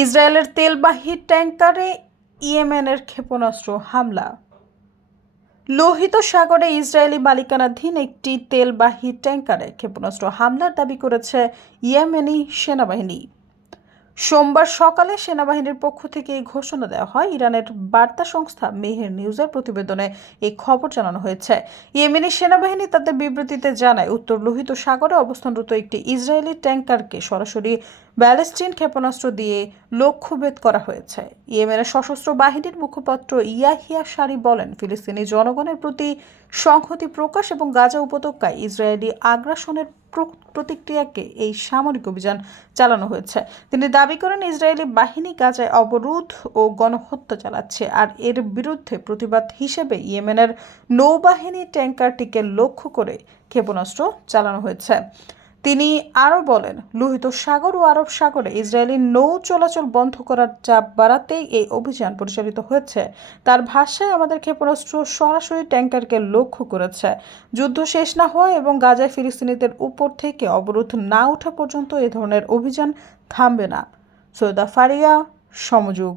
ইসরায়েলের তেলবাহী ট্যাঙ্কারে ইয়েমেনের ক্ষেপণাস্ত্র হামলা। লোহিত সাগরে ইসরায়েলি মালিকানাধীন একটি তেলবাহী ট্যাঙ্কারে ক্ষেপণাস্ত্র হামলার দাবি করেছে ইয়েমেনি সেনাবাহিনী। সোমবার সকালে সেনাবাহিনীর পক্ষ থেকে এই ঘোষণা দেওয়া হয়, ইরানের বার্তা সংস্থা মেহের নিউজের প্রতিবেদনে এই খবর জানানো হয়েছে। ইয়েমেনি সেনাবাহিনী তাদের বিবৃতিতে জানায়, উত্তর লোহিত সাগরে অবস্থানরত একটি ইসরায়েলি ট্যাঙ্কারকে সরাসরি ব্যালিস্টিন ক্ষেপণাস্ত্র দিয়ে লক্ষ্যভেদ করা হয়েছে। ইয়েমেনের সশস্ত্র বাহিনীর মুখপাত্র ইয়াহিয়া সারি বলেন, ফিলিস্তিনি জনগণের প্রতি সংহতি প্রকাশ এবং গাজা উপত্যকায় ইসরায়েলি আগ্রাসনের প্র- প্রতিক্রিয়াকে এই সামরিক অভিযান চালানো হয়েছে। তিনি দাবি করেন, ইসরায়েলি বাহিনী গাজায় অবরোধ ও গণহত্যা চালাচ্ছে আর এর বিরুদ্ধে প্রতিবাদ হিসেবে ইয়েমেনের নৌবাহিনী ট্যাঙ্কারটিকে লক্ষ্য করে ক্ষেপণাস্ত্র চালানো হয়েছে। তিনি আরও বলেন, লোহিত সাগর ও আরব সাগরে ইসরায়েলি নৌ চলাচল বন্ধ করার চাপ বাড়াতেই এই অভিযান পরিচালিত হয়েছে। তার ভাষায় আমাদের ক্ষেপণাস্ত্র সরাসরি ট্যাঙ্কারকে লক্ষ্য করেছে। যুদ্ধ শেষ না হওয়া এবং গাজায় ফিলিস্তিনিদের উপর থেকে অবরোধ না ওঠা পর্যন্ত এ ধরনের অভিযান থামবে না। সৈয়দা ফারিয়া, সমযোগ।